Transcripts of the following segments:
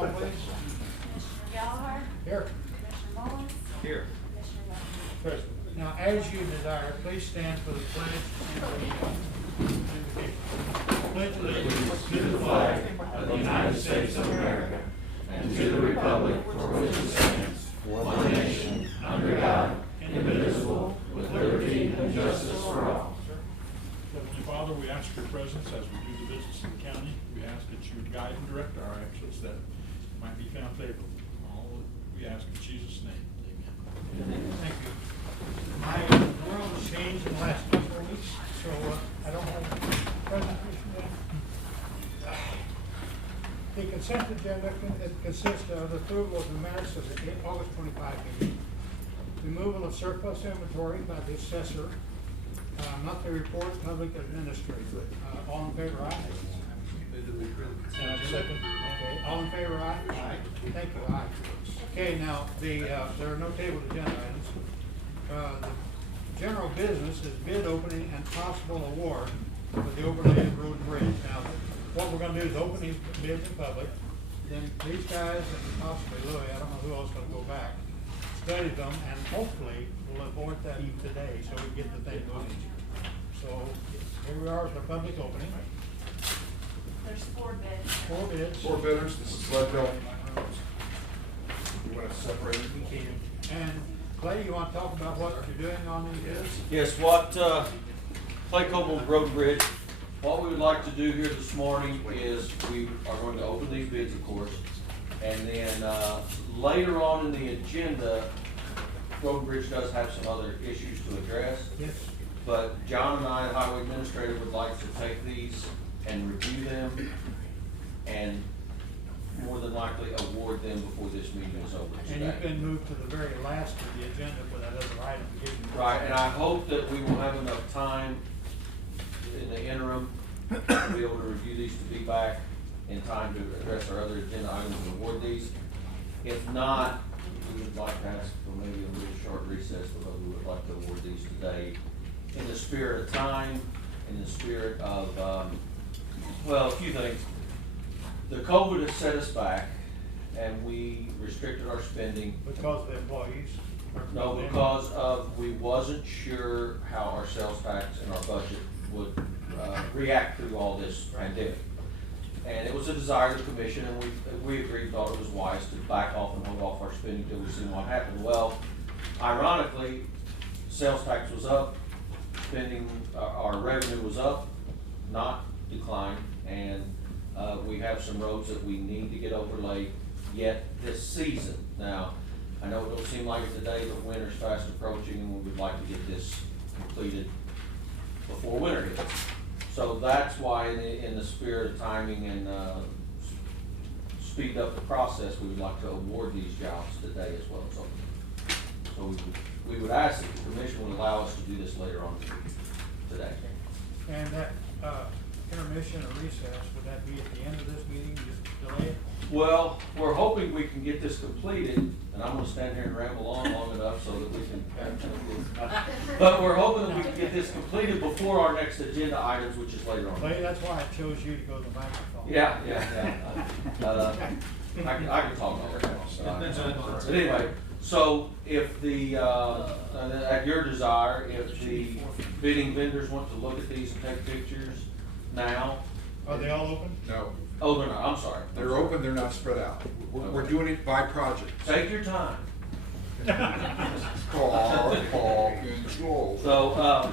call, please. Commissioner Gallagher? Here. Commissioner Mullins? Here. Commissioner Young? Present. Now, as you desire, please stand for the pledge and the pledge allegiance To the flag of the United States of America and to the republic for which it stands, one nation, under God, indivisible, with liberty and justice for all. Heavenly Father, we ask your presence as we do the business of the county. We ask that you would guide and direct our actions that might be found favorable. All we ask in Jesus' name. Amen. Thank you. My world has changed in the last couple of weeks, so I don't have a presentation yet. The consent agenda consists of approval of the minutes of the August 25 meeting, removal of surplus inventory by the assessor, monthly report, public administrator. All in favor, aye? Second. Okay, all in favor, aye? Aye. Thank you, aye. Okay, now, there are no tabled agenda items. The general business is bid opening and possible award for the overland road and bridge. Now, what we're gonna do is open these bids in public, then these guys and possibly Louis, I don't know who else is gonna go back, study them, and hopefully we'll abort that today so we get the thing moving. So here we are with the public opening. There's 4 bids. 4 bids. 4 bidders, this is Leadville. You want to separate it? We can. And Clay, you want to talk about what you're doing on these bids? Yes, what, Clay Coble Road Bridge, what we would like to do here this morning is we are going to open these bids, of course, and then, later on in the agenda, Road Bridge does have some other issues to address. Yes. But John and I, Highway Administrator, would like to take these and review them and more than likely award them before this meeting is over And you've today. been moved to the very last of the agenda for that other item. to give you- Right, and I hope that we will have enough time in the interim to be able to review these, to be back in time to address our other agenda items and award these. If not, we would like to ask for maybe a little short recess, because we would like to award these today in the spirit of time, in the spirit of, well, a few things. The COVID has set us back, and we restricted our spending. Because of the employees? or No, them? because of, we wasn't sure how our sales tax and our budget would react through all this pandemic. And it was a desire of the commission, and we agreed, thought it was wise to back off and hold off our spending till we see what happened. Well, ironically, sales tax was up, spending, our revenue was up, not declined, and we have some roads that we need to get overlaid yet this season. Now, I know it don't seem like it today, but winter's fast approaching, and we would like to get this completed before winter hits. So that's why, in the spirit of timing and speed up the process, we would like to award these jobs today as well. So we would ask that the commission would allow us to do this later on today. And that intermission or recess, would that be at the end of this meeting, just delay it? Well, we're hoping we can get this completed, and I'm gonna stand here and ramble on long enough so that we can. But we're hoping that we can get this completed before our next agenda items, which is later on. Clay, that's why I chose you to go to the microphone. Yeah. I can talk over that. But anyway, so if the, at your desire, if the bidding vendors want to look at these and take pictures now. Are they all open? No, Oh, they're not, I'm sorry. they're open, they're not spread out. We're doing it by project. Take your time. Car, control. So,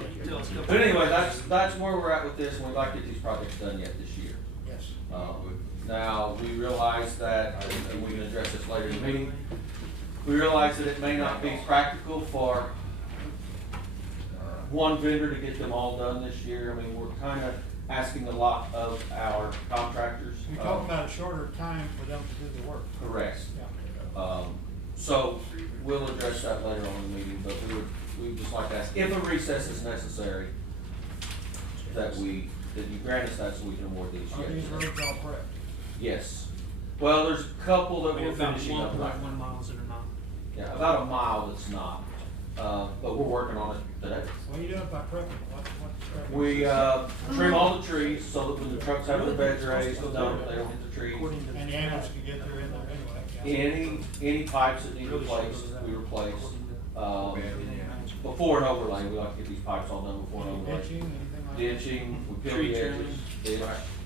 but anyway, that's where we're at with this, and we'd like to get these projects done yet this year. Yes. Now, we realize that, and we can address this later in the meeting, we realize that it may not be practical for one vendor to get them all done this year. I mean, we're kind of asking a lot of our contractors. You're talking about a shorter time for them to do the work. Correct. Yeah. So we'll address that later on in the meeting, but we would just like to ask, if a recess is necessary, that you grant us that so we can award these. Are these roads all correct? Yes. Well, there's a couple that we're About finishing up. 1.1 miles that are not. Yeah, about a mile that's not. But we're working on it today. What are you doing by prepping? What's prepping? We, trim all the trees so that when the trucks have their beds raised, they don't hit the trees. And the ambulance can get there in there anyway. Any pipes that need replaced, we replace. Before an overlay, we like to get these pipes all done before an overlay. Ditching, anything like that? Ditching, we peel the edges, ditch,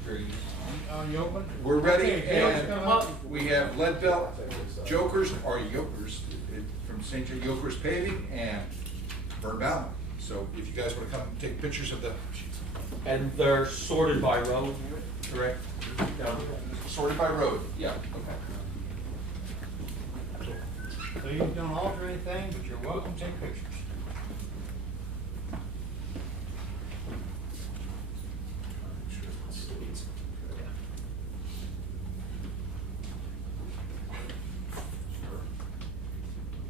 trees. You open? We're ready, Okay, Bill's and come up. we have lead belt jokers, or yokers, from St. J. Yokers Paving and Burn Valley. So if you guys wanna come take pictures of the, And they're sorted by road, correct? sorted by road. Yeah. So you don't alter anything, but you're welcome to take pictures.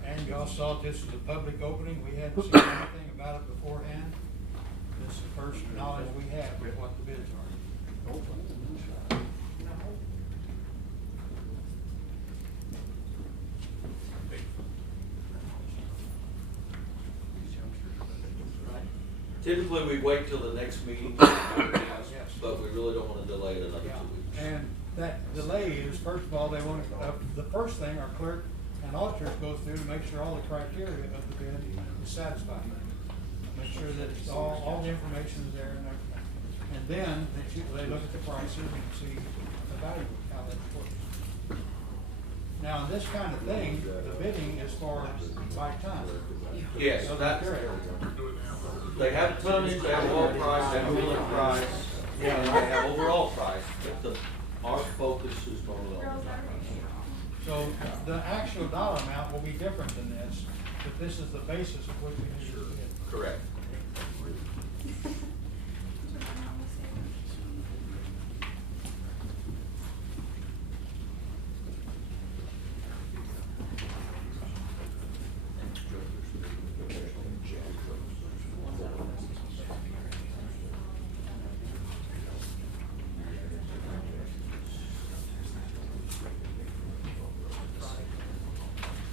And y'all saw this was a public opening, we hadn't seen anything about it beforehand. This is the first knowledge we have of what the bids are. Typically, we wait till the next meeting, Yes. but we really don't wanna delay it another 2 weeks. And that delay is, first of all, they want, the first thing our clerk and auditors go through to make sure all the criteria of the bid is satisfied. Make sure that it's all the information is there and everything. And then they look at the prices and see the value, how that works. Now, in this kind of thing, the bidding is for lifetime. Yes, that's, they have tonnage, they have oil price, they have wheeling price, and they have overall price, but our focus is normally on the price. So the actual dollar amount will be different than this, but this is the basis of which we need to bid. Correct.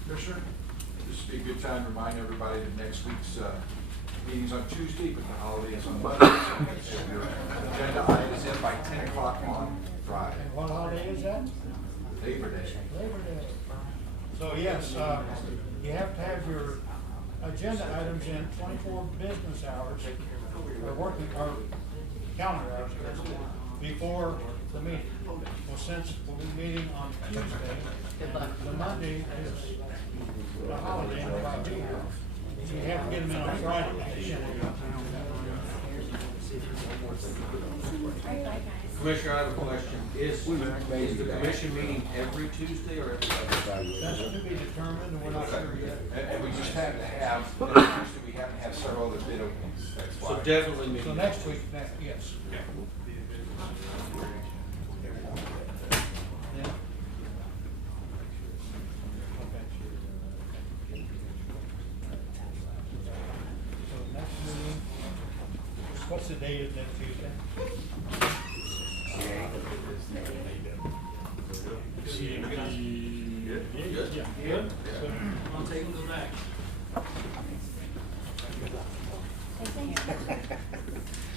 Commissioner, this would be a good time to remind everybody that next week's meeting's on Tuesday, but the holiday is on Monday. So your agenda item is in by 10 o'clock on Friday, And what holiday is that? Labor Day. Labor Day. So yes, you have to have your agenda items in 24 business hours, or working, or calendar hours, I guess, before the meeting. Well, since we'll be meeting on Tuesday, the Monday is the holiday, and we'll be here. So you have to get them in on Friday. Commissioner, I have a question. Is the commission meeting every Tuesday or every other? That's to be determined, and we're not sure yet. And we just happen to have, we happen to have several other bid openings, that's why. So definitely meeting. So next week, yes. Yeah. Okay. So next meeting, what's the date of next Tuesday? Good. Yeah. Good. So, I'll take them back.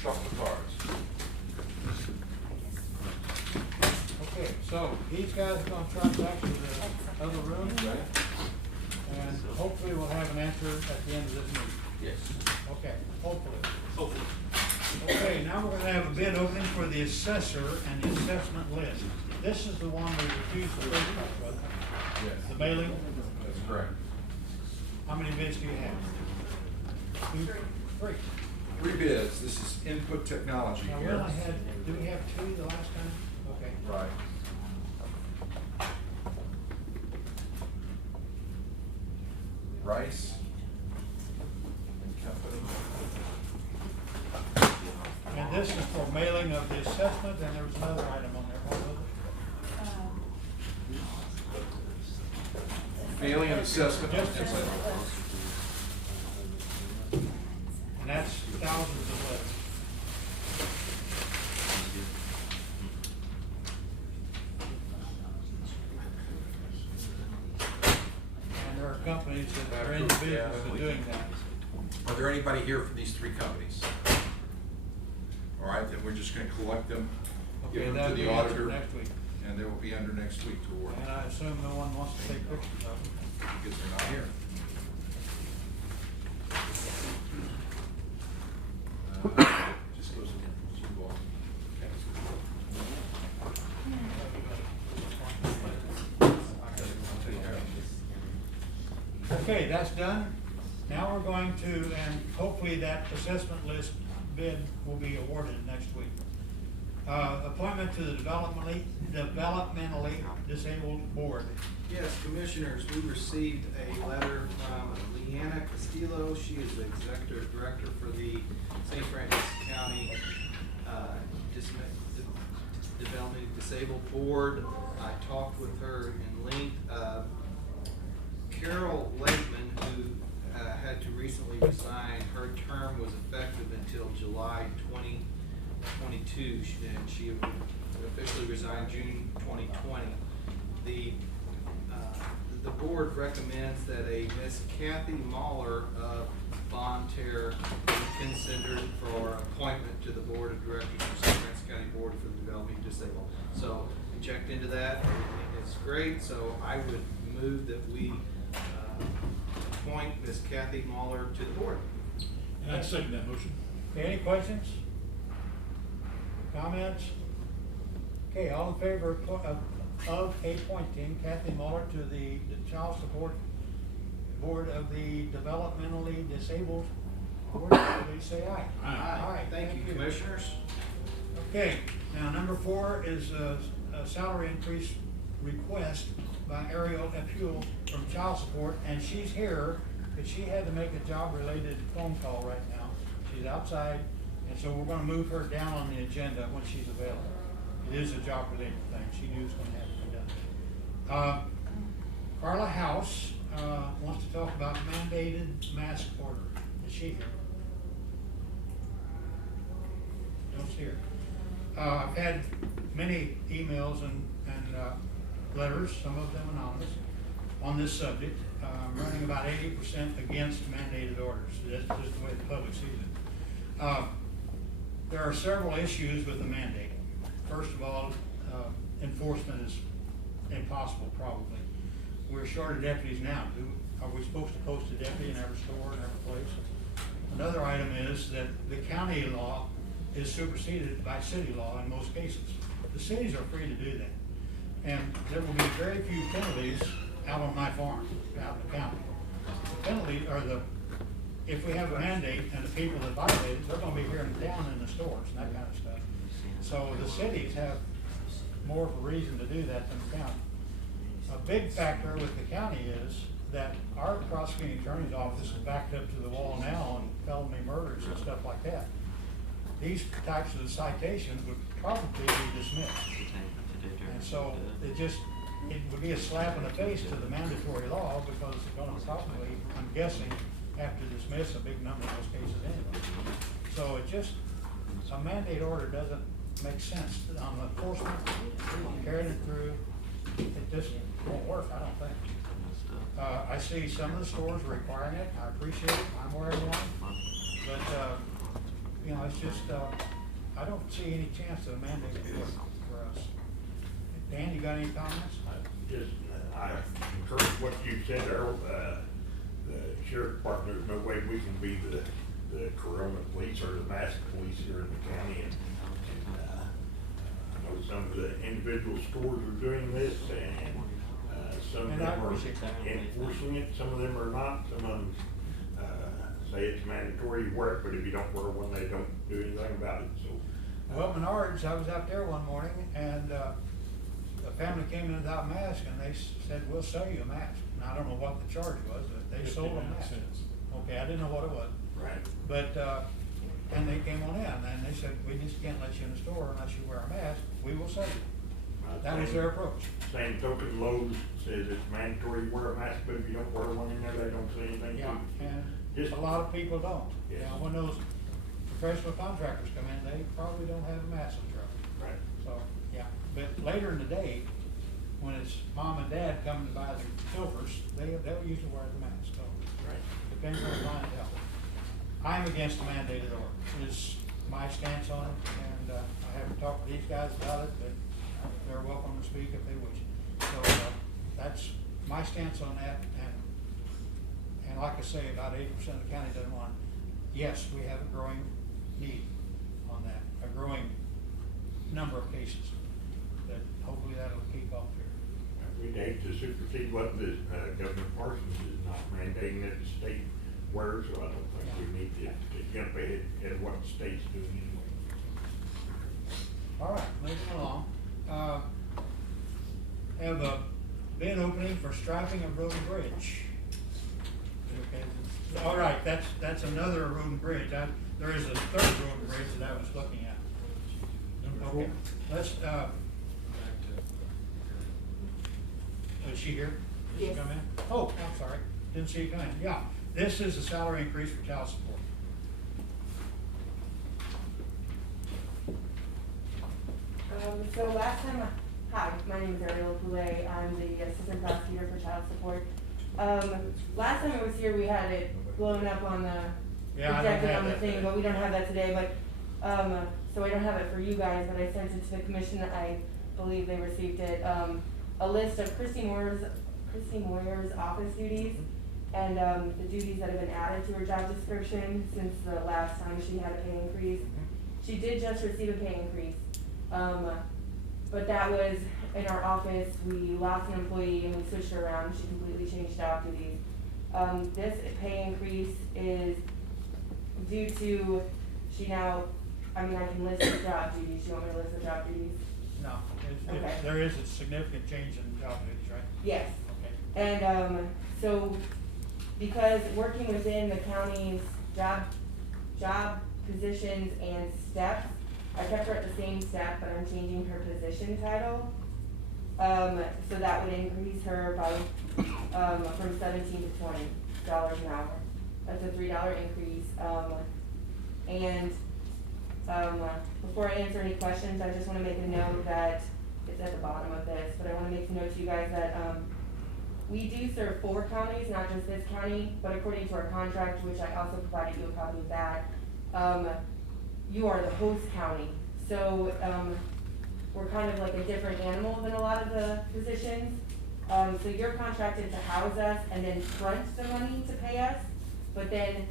Shuffle the cards. okay, so these guys are gonna try back to the other room, Right? and hopefully we'll have an answer at the end of this meeting. Yes. Okay, hopefully. Okay, now we're gonna have a bid opening for the assessor and the assessment list. This is the one we refused the first time, brother. Yes. The mailing, That's correct. how many bids do you have? Two? Three. 3 bids, this is Input Technology Now, we here. only had, did we have 2 the last time? Okay. Right. Rice and Company. And this is for mailing of the assessment, and there was another item on there, what was it? Mailing and assessment. Just and that's thousands of letters. And there are companies that are in the business of doing that. Are there anybody here from these three companies? All right, then we're just gonna collect them, give Okay, them to that'll the be answered auditor, next week. and they will be under next week to award. And I assume no one wants to take pictures of them. Because they're not here. Just goes in, you go on. Okay, that's done. Now we're going to, and hopefully that assessment list bid will be awarded next week. Appointment to the developmentally disabled board. Yes, Commissioners, we received a letter from Leanna Castillo. She is the Executive Director for the St. Francis County Development Disabled Board. I talked with her in length. Carol Lakeman, who had to recently resign, her term was effective until July 2022, and she officially resigned June 2020. The board recommends that a Miss Kathy Mahler of Bon Terre be considered for appointment to the Board of Directors of St. Francis County Board for the Development Disabled. So we checked into that, everything is great, so I would move that we appoint Miss Kathy Mahler to the board. And I'd second that motion. Okay, any questions? Comments? Okay, all in favor of appointing Kathy Muller to the Child Support Board of the Developmentally Disabled Board, please say aye. Aye. Thank you, Commissioners. Okay, now number 4 is a salary increase request by Ariel Epule from Child Support, and she's here, but she had to make a job-related phone call right now. She's outside, and so we're gonna move her down on the agenda when she's available. It is a job-related thing. She knew it was gonna have to be done. Carla House, wants to talk about mandated mask order. Is she here? Don't see her. I've had many emails and letters, some of them anonymous, on this subject. Running about 80% against mandated orders. That's just the way the public sees it. There are several issues with the mandate. First of all, enforcement is impossible probably. We're short of deputies now. Are we supposed to post a deputy in every store, in every place? Another item is that the county law is superseded by city law in most cases. The cities are free to do that. And there will be very few penalties out on my farm, out in the county. The penalties are if we have a mandate and the people that violate it, they're gonna be here in town in the stores and that kind of stuff. So the cities have more of a reason to do that than the county. A big factor with the county is that our prosecuting attorney's office is backed up to the wall now on felony murders and stuff like that. These types of citations would probably be dismissed. And so it would be a slap in the face to the mandatory law because they're gonna probably, I'm guessing, have to dismiss a big number of those cases anyway. So a mandate order doesn't make sense on enforcement, carrying it through, it just won't work, I don't think. I see some of the stores requiring it, I appreciate it, I'm wearing one, but, it's just, I don't see any chance of a mandate for us. Dan, you got any comments? I concur with what you said, Earl. The sheriff department, there's no way we can be the corona police or the mask police here in the county. And I know some of the individual stores are doing this, and some of them are enforcing it, some of them are not. Some of them say it's mandatory to wear it, but if you don't wear one, they don't do anything about it. So, well, Menards, I was out there one morning, and a family came in without a mask, and they said, we'll sell you a mask. Now, I don't know what the charge was, but they sold a mask. Okay, I didn't know what it was. right. But, and they came on in, and they said, we just can't let you in the store unless you wear a mask. We will sell you. That was their approach. Same token, Lowe's says it's mandatory to wear a mask, but if you don't wear one in there, they don't say anything. Yeah, and Just- a lot of people don't. Yes. You know, when those professional contractors come in, they probably don't have a mask in truck. Right. So, yeah, but later in the day, when it's mom and dad coming to buy the pilfers, they'll usually wear the mask, so. Right. Depends on the clientele. I'm against the mandated order, is my stance on it, and, I haven't talked to these guys about it, but they're welcome to speak if they wish. So, that's my stance on that, and like I say, about 80% of the county doesn't want it. Yes, we have a growing need on that, a growing number of cases, that hopefully that'll keep up here. We'd hate to supersede what the, Governor Parsons is not mandating that the state wears, so I don't think we need to jump ahead of what the state's doing anyway. All right, moving along. Have a bid opening for striping of road and bridge. Okay. All right, that's another road and bridge. There is a third road and bridge that I was looking at. Okay, let's, is she here? Did she Yes. come in? Oh, I'm sorry, didn't see you come in. Yeah, this is a salary increase for child support. So last time, hi, my name is Ariel Poulet, I'm the assistant prosecutor for child support. Last time I was here, we had it blown up on the, Yeah, I don't projected have on the that thing, today. but we don't have that today, but, so I don't have it for you guys, but I sent it to the commission, I believe they received it, a list of Christy Moyer's office duties, and, the duties that have been added to her job description since the last time she had a pay increase. She did just receive a pay increase, but that was in our office, we lost an employee and we switched her around, she completely changed job duties. This pay increase is due to, she now, I mean, I can list the job duties, you want me to list the job duties? No, Okay. there is a significant change in job duties, right? Yes. Okay. And, so, because working within the county's job positions and steps, I kept her at the same step, but I'm changing her position title. So that would increase her by, from $17 to $20 an hour. That's a $3 increase, and, before I answer any questions, I just wanna make a note that, it's at the bottom of this, but I wanna make a note to you guys that, we do serve 4 counties, not just this county, but according to our contract, which I also provided you a copy of that, you are the host county. So, we're kind of like a different animal than a lot of the positions. So you're contracted to house us and then front the money to pay us, but then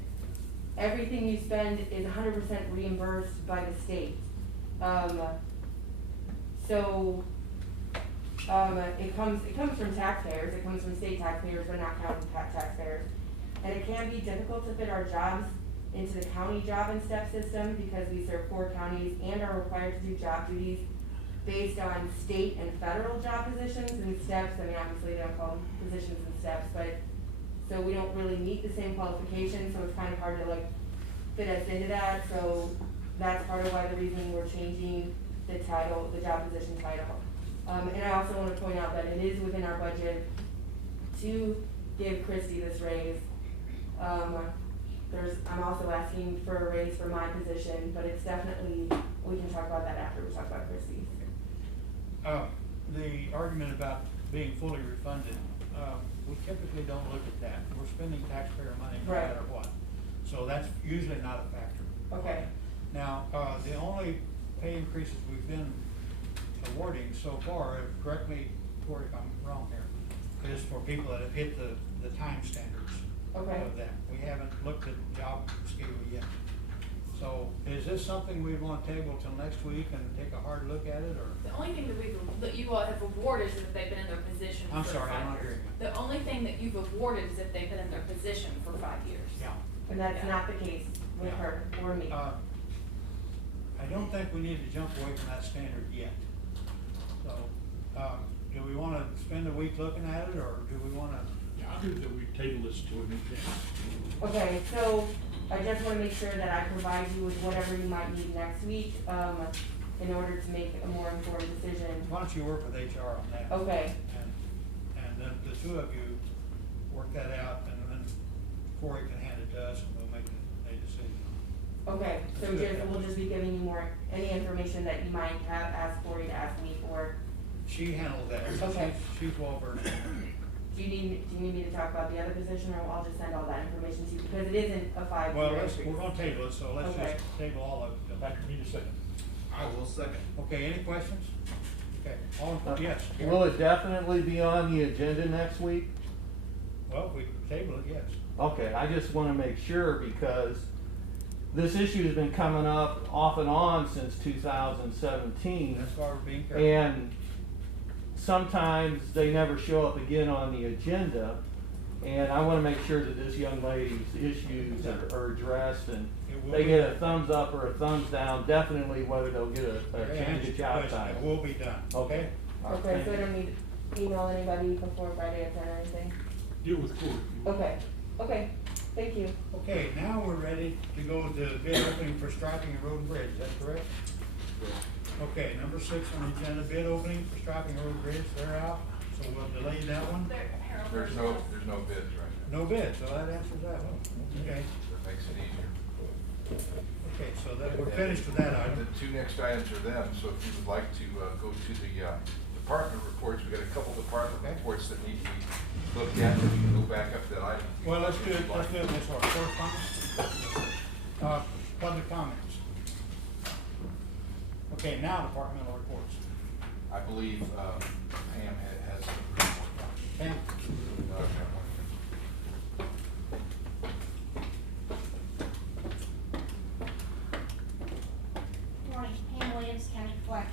everything you spend is 100% reimbursed by the state. So, it comes from taxpayers, it comes from state taxpayers, but not county taxpayers. And it can be difficult to fit our jobs into the county job and step system because we serve 4 counties and are required to do job duties based on state and federal job positions and steps. I mean, obviously they don't call them positions and steps, but, so we don't really meet the same qualifications, so it's kind of hard to like fit us into that. So that's part of why the reason we're changing the title, the job position title. And I also want to point out that it is within our budget to give Christy this raise. I'm also asking for a raise for my position, but it's definitely, we can talk about that after we talk about Christy's. The argument about being fully refunded, we typically don't look at that. We're spending taxpayer money no Right. matter what. So that's usually not a factor. Okay. Now, the only pay increases we've been awarding so far, correct me, Cory, if I'm wrong here, is for people that have hit the time standards Okay. of that. We haven't looked at job scale yet. So is this something we want to table till next week and take a hard look at it, or? The only thing that you all have awarded is if they've been in their position for I'm 5 sorry, I'm not years. hearing you. The only thing that you've awarded is if they've been in their position for 5 years. Yeah. And that's Yeah. not the case with her or me. I don't think we need to jump away from that standard yet. So, do we wanna spend a week looking at it, or do we wanna? Yeah, I think that we table this to a new day. Okay, so I just wanna make sure that I provide you with whatever you might need next week, in order to make a more informed decision. Why don't you work with HR on that? Okay. And then the two of you work that out, and then Cory can hand it to us, and we'll make a decision. Okay, so we'll just be giving you any information that you might have asked Cory to ask me for. she handles that. So Okay. She's well versed. Do you need me to talk about the other position, or I'll just send all that information to you, because it isn't a 5-year Well, increase? we're gonna table it, so let's Okay. just table all of it. Back to me in a second. I will second. Okay, any questions? Okay, all, yes. Will it definitely be on the agenda next week? Well, if we table it, yes. Okay, I just wanna make sure because this issue has been coming up off and on since 2017. That's why we're being careful. And sometimes they never show up again on the agenda. And I wanna make sure that this young lady's issues are addressed and It will they be get a done. thumbs up or a thumbs down, definitely whether they'll get a Your change answer of to job question, title. It will be done, okay? All right, Okay, thank so I you. don't need to email anybody before Friday at 10 or anything? Deal with Cory. Okay, thank you. Okay, now we're ready to go to bid opening for striping and road and bridge, is that correct? Okay, number 6 on the agenda, bid opening for striping and road and bridge, they're out, so we'll delay that one. There's no bids right now. No bid, so that answers that one, okay. That makes it easier. Okay, so that, we're finished with that item. The two next items are them, so if you would like to go to the department reports, we got a couple department Okay. reports that need to be looked at, and we can go back up to that item. Well, let's do it in this order, correspondence, public comments. Okay, now departmental reports. I believe Pam has some. Pam? Morning, Pam Williams, County Collector.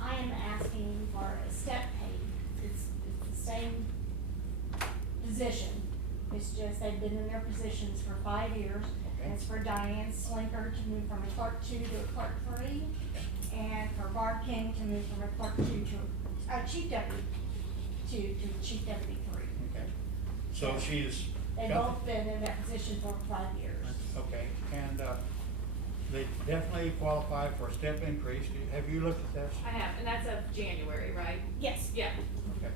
I am asking for a step pay. It's the same position. It's just they've been in their positions for 5 years. And it's for Diane Slinker to move from a clerk 2 to a clerk 3, and for Barb King to move from a clerk 2 to a chief deputy to chief deputy 3. Okay, so she's. They've both been in that position for 5 years. Okay, and they definitely qualify for a step increase. Have you looked at this? I have, and that's of January, right? Yes. Yeah. Okay,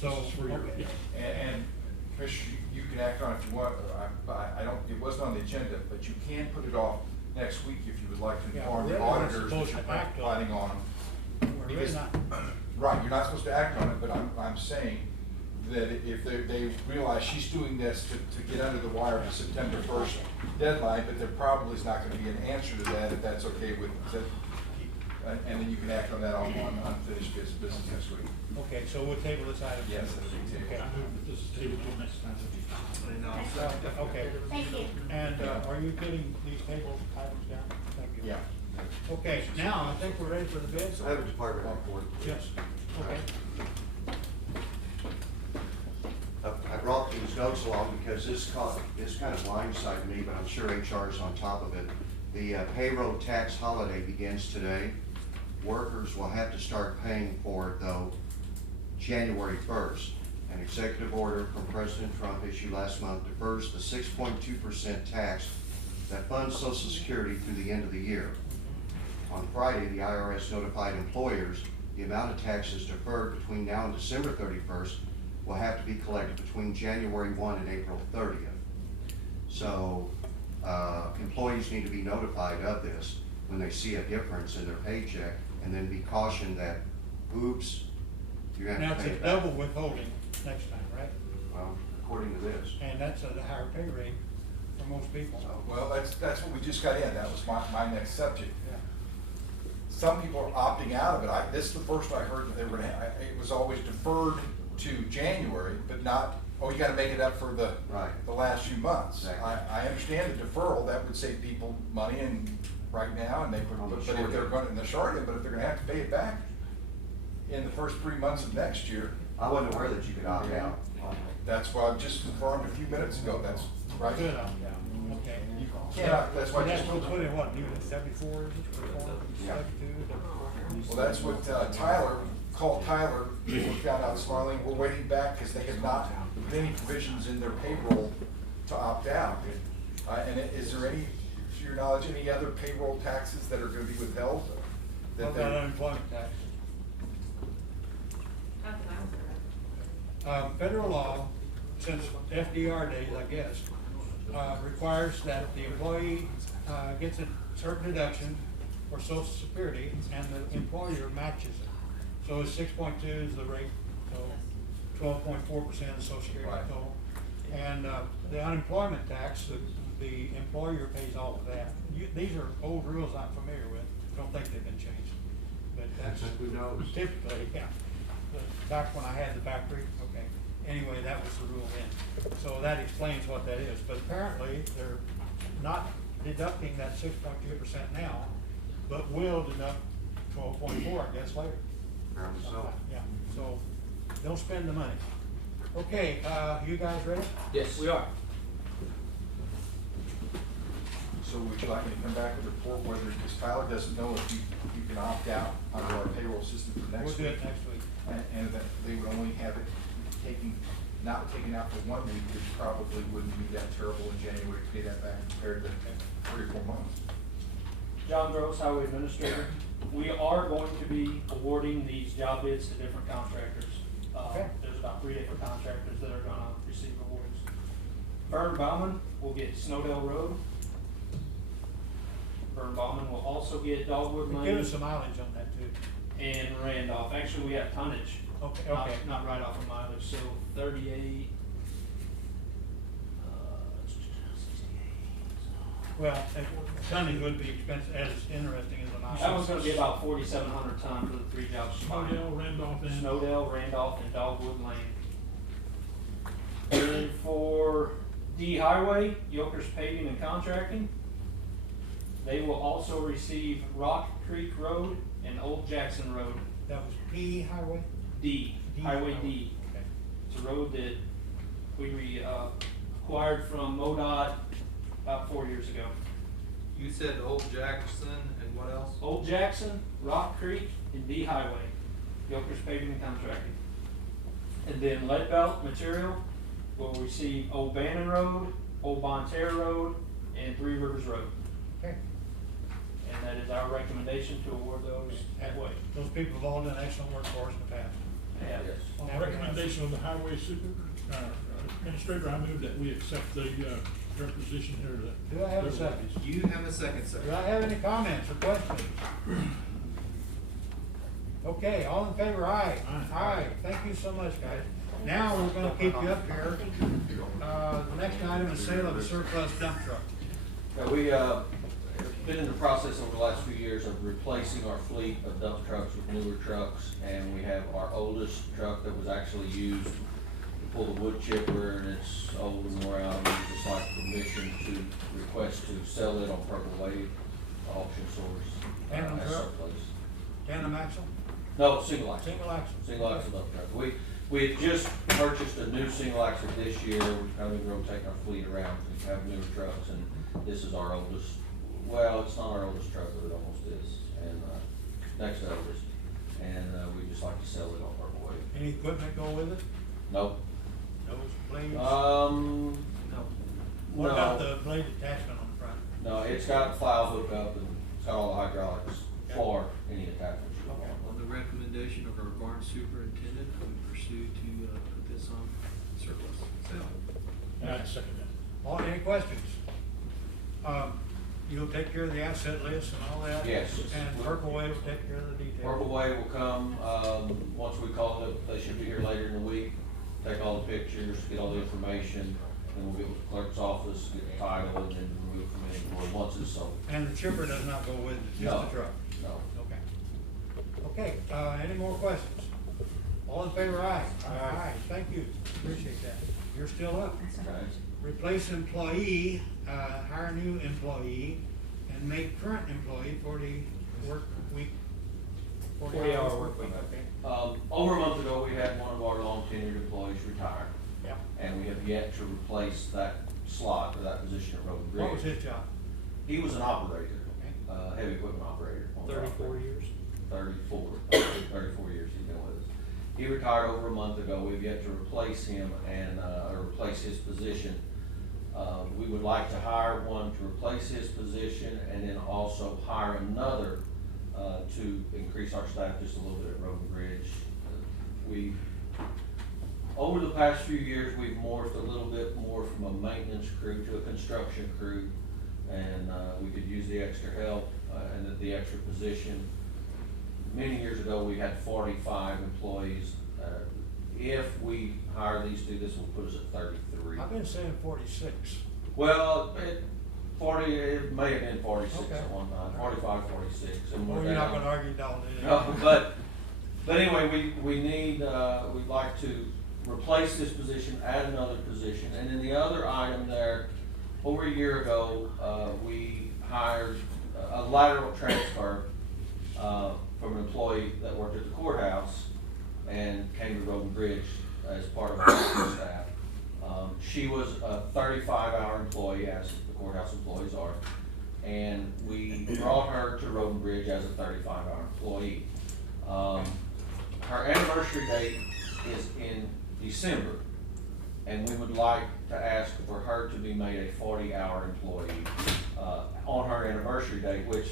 so, This is for your- okay. yeah. And Commissioner, you can act on it if you want, I don't, it wasn't on the agenda, but you can put it off next week if you would like to Yeah, inform we're the really not auditors that supposed you're to act on it. planning on them. We're really Because- not, Right, you're not supposed to act on it, but I'm saying that if they realize she's doing this to get under the wire to September 1st deadline, but there probably is not gonna be an answer to that, if that's okay with, and then you can act on that on unfinished business next week. okay, so we'll table this item. Yes, that'll be tabled. Okay. I move that this is tabled till next time. And I'll second. Okay, Thank you. and are you getting these table items down? Thank you. Yeah. Okay, now I think we're ready for the bids. I have a department report. Yes, okay. I brought these notes along because this kind of blindsided me, but I'm sure HR is on top of it. The payroll tax holiday begins today. Workers will have to start paying for it though January 1st. An executive order from President Trump issued last month defers the 6.2% tax that funds Social Security through the end of the year. On Friday, the IRS notified employers the amount of taxes deferred between now and December 31st will have to be collected between January 1 and April 30th. So employees need to be notified of this when they see a difference in their paycheck, and then be cautioned that, oops, you're gonna Now have it's to a pay it back. double withholding next time, right? Well, according to this. And that's a higher pay rate for most people. Well, that's what we just got in, that was my next subject. Yeah. Some people are opting out of it. This is the first I heard that they were gonna, it was always deferred to January, but not, oh, you gotta make it up for the Right. last few months. Exactly. I understand the deferral, that would save people money and right now, and they would, On the but short if they're end. going, in the short end, but if they're gonna have to pay it back in the first 3 months of next year, I wasn't aware that you could opt out. that's why I just confirmed a few minutes ago, that's right. Good, okay. You cannot, that's why I That's just. what put in what, new 74, is it, 72? Well, that's what Tyler, called Tyler, we found out this morning, we're waiting back because they have not put any provisions in their payroll to opt out. And is there any, to your knowledge, any other payroll taxes that are gonna be withheld? What That about they, unemployment tax? Not that I was aware of. Federal law, since FDR days, I guess, requires that the employee gets a certain deduction for Social Security, and the employer matches it. So it's 6.2 is the rate, so 12.4% of Social Security Right. total. And the unemployment tax, the employer pays all of that. These are old rules I'm familiar with, don't think they've been changed. But that's Who knows? typically, yeah. But back when I had the factory, okay. Anyway, that was the rule then. So that explains what that is. But apparently, they're not deducting that 6.2% now, but will deduct 12.4, I guess, later. Apparently so. Yeah, so don't spend the money. Okay, you guys ready? Yes. We are. So would you like me to come back with a report whether, because Tyler doesn't know if you can opt out under our payroll system for We'll next do week? it next week. And that they would only have it not taken out for 1 week, which probably wouldn't be that terrible in January to pay that back compared to 3 or 4 months. John Gross, Highway Administrator. We are going to be awarding these job bids to different contractors. Okay. There's about 3 different contractors that are gonna receive awards. Vern Bauman will get Snowdale Road. Vern Bauman will also get Dogwood Give Lane us some mileage on that too. and Randolph. Actually, we have tonnage. Okay, Not- okay. Not right off of mileage, so 38, 68. Well, tonnage would be expensive, as interesting as a mile. That one's gonna be about 4,700 ton for the 3 jobs combined. Snowdale, Randolph, and. Snowdale, Randolph, and Dogwood Lane. And then for D Highway, Yokers Paving and Contracting, they will also receive Rock Creek Road and Old Jackson Road, That was P Highway? D, D Highway D. Okay. It's a road that we acquired from MoDOT about 4 years ago. You said Old Jackson and what else? Old Jackson, Rock Creek, and D Highway, Yokers Paving and Contracting. And then Lead Belt Material will receive Old Bannon Road, Old Bonterre Road, and Three Rivers Road. Okay. And that is our recommendation to award those that way. Those people have all done excellent work for us in the past. Yeah. Yes. On the recommendation of the highway administrator, I move that we accept the requisition here to. Do I have a second? You have a second, sir. Do I have any comments or questions? Okay, all in favor, aye. Aye. Aye, thank you so much, guys. Now, we're gonna keep you up here. The next item is sale of a surplus dump truck. Now, we, been in the process over the last few years of replacing our fleet of dump trucks with newer trucks, and we have our oldest truck that was actually used to pull the wood chipper, and it's old and wore out, and we'd just like permission to request to sell it on Purple Wave auction source. Tandem as truck? surplus. Tandem axle? No, single axle. Single axle. Single axle dump truck. We had just purchased a new single axle this year, we've kind of rotating our fleet around, we have newer trucks, and this is our oldest, well, it's not our oldest truck, but it almost is, and, next oldest, and, we'd just like to sell it on Purple Wave. Any equipment go with it? Nope. Those blades? No. What about no. the blade attachment on the front? No, it's got file hookup, and it's got all the hydraulics for any attachments you want. On the recommendation of our barn superintendent, we pursue to put this on surplus sale. I second that. All, any questions? You'll take care of the asset list and all that? Yes. And Purple Wave will take care of the details? Purple Wave will come, once we call it, they should be here later in the week, take all the pictures, get all the information, and we'll get with the clerk's office, get the title, and then remove from inventory once it's sold. And the chipper does not go with it, just No. the truck? No. Okay. Okay, any more questions? All in favor, aye? Aye. Thank you, appreciate that. You're still up. Okay. Replace employee, hire new employee, and make current employee 40 work week. 40-hour work week. Okay. Over a month ago, we had one of our long tenured employees retire, Yeah. and we have yet to replace that slot or that position at Road and Bridge. What was his job? He was an operator, Okay. heavy equipment operator. on the 34 operator. years. 34 years he's been with us. He retired over a month ago, we've yet to replace him and, or replace his position. We would like to hire one to replace his position and then also hire another, to increase our staff just a little bit at Road and Bridge. Over the past few years, we've morphed a little bit more from a maintenance crew to a construction crew. And, we could use the extra help, and the extra position. many years ago, we had 45 employees. If we hire these two, this will put us at 33. I've been saying 46. Well, it may have been 46 Okay. at one time, 45, 46. And Well, we're you're not down. gonna argue down there. No, but anyway, we need, we'd like to replace this position, add another position. And then the other item there, over a year ago, we hired a lateral transfer, from an employee that worked at the courthouse and came to Road and Bridge as part of our staff. She was a 35-hour employee, as the courthouse employees are, and we brought her to Road and Bridge as a 35-hour employee. Her anniversary date is in December, and we would like to ask for her to be made a 40-hour employee on her anniversary date, which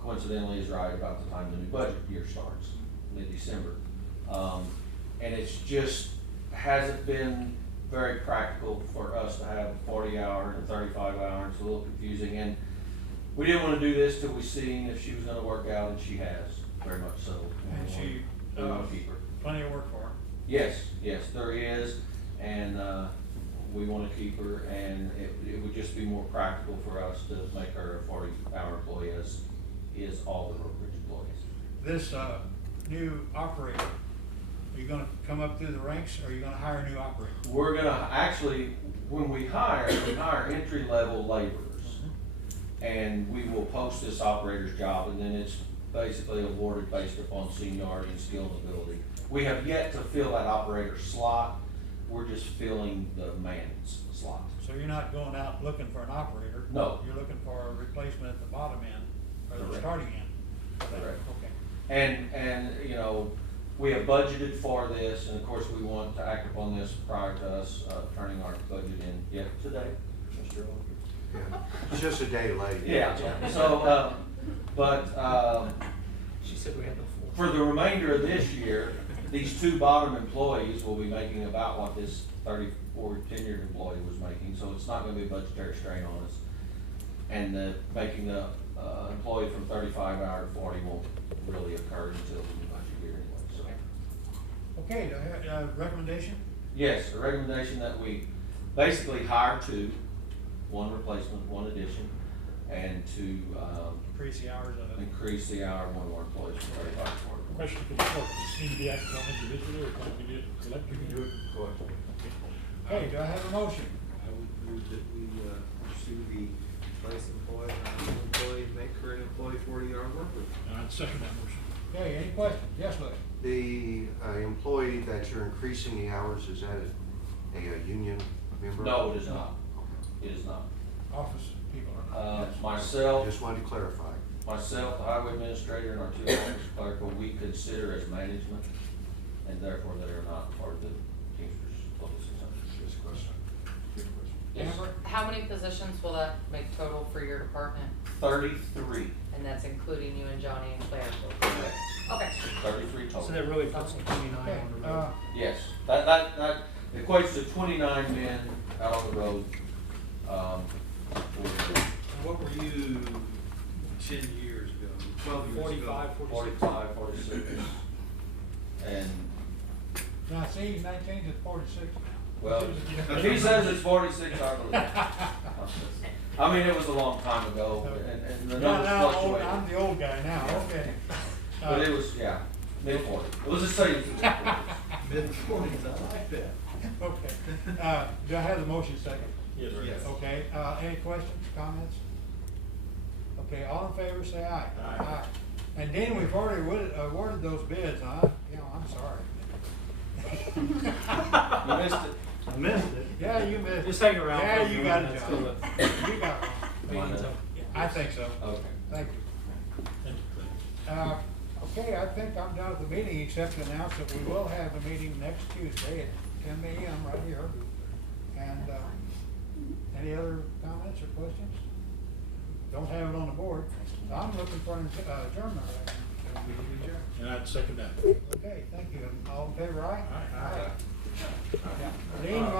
coincidentally is right about the time the new budget year starts, mid-December. And it's just hasn't been very practical for us to have a 40-hour and a 35-hour. It's a little confusing, and we didn't want to do this till we seen if she was going to work out, and she has, very much so. And she, We want to keep her. plenty of work for her. Yes, there is, and we want to keep her, and it would just be more practical for us to make her a 40-hour employee, as is all the Road and Bridge employees. This, new operator, are you gonna come up through the ranks, or are you gonna hire a new operator? We're gonna, actually, when we hire entry-level laborers, and we will post this operator's job, and then it's basically awarded based upon seniority and skill and ability. We have yet to fill that operator slot, we're just filling the man's slot. So you're not going out looking for an operator? No. You're looking for a replacement at the bottom end, or the Correct. starting end? Correct. Okay. And, you know, we have budgeted for this, and of course, we want to act upon this prior to us, turning our budget in yet today, Mr. Owen. Yeah, it's just a day late. Yeah, so, She said we had no full. for the remainder of this year, these two bottom employees will be making about what this 34 tenured employee was making, so it's not gonna be a budgetary strain on us. And making the employee from 35-hour to 40 won't really occur until the new budget year anyway, so. Okay, do I have a recommendation? Yes, a recommendation that we basically hire two, one replacement, one addition, and to Increase the hours of it. increase the hour of one of our employees from 35 to 40. Question for the court, does this need to be acted on individually, or can we do it collectively? Okay, do I have a motion? I would move that we pursue the place employee, employee, make current employee 40-hour work week. I'd second that motion. Okay, any questions? Yes, Lee? The employee that you're increasing the hours, is that a union member? No, it is not. It is not. Office people are not. Myself, Just wanted to clarify. the highway administrator, and our two office clerk, who we consider as management, and therefore they are not part of the Teamsters Local 600. This question. Good question. Yes. Amber? How many positions will that make total for your department? 33. And that's including you and Johnny and Claire? Correct. Okay. 33 total. So that really puts them 29 Okay, on the road. Yes, that equates to 29 men out on the road. What were you 10 years ago, 12 years ago? 45, 46. 45, 46. And, now, see, he's not changed to 46 now. well, if he says it's 46, I believe it. I mean, it was a long time ago, and the numbers Now, fluctuated. I'm the old guy now, okay. But it was, yeah, mid-40s. It was a savings. Mid-40s, I like that. Okay, do I have the motion second? Yes, sir. Yes. Okay, any questions, comments? Okay, all in favor, say aye. Aye. And then we've already awarded those bids, huh? You know, I'm sorry. You missed it. I missed it. Yeah, you missed. Just hang around. Yeah, for a you few got it, minutes John. till the You got it. meeting's up. I think so. Okay. Thank you. Thank you, Clay. Okay, I think I'm done with the meeting, except to announce that we will have a meeting next Tuesday at 10 a.m. right here. And, any other comments or questions? Don't have it on the board. I'm looking for an adjournment. And I'd second that. Okay, thank you. All in favor, aye? Aye. Yeah. Dean,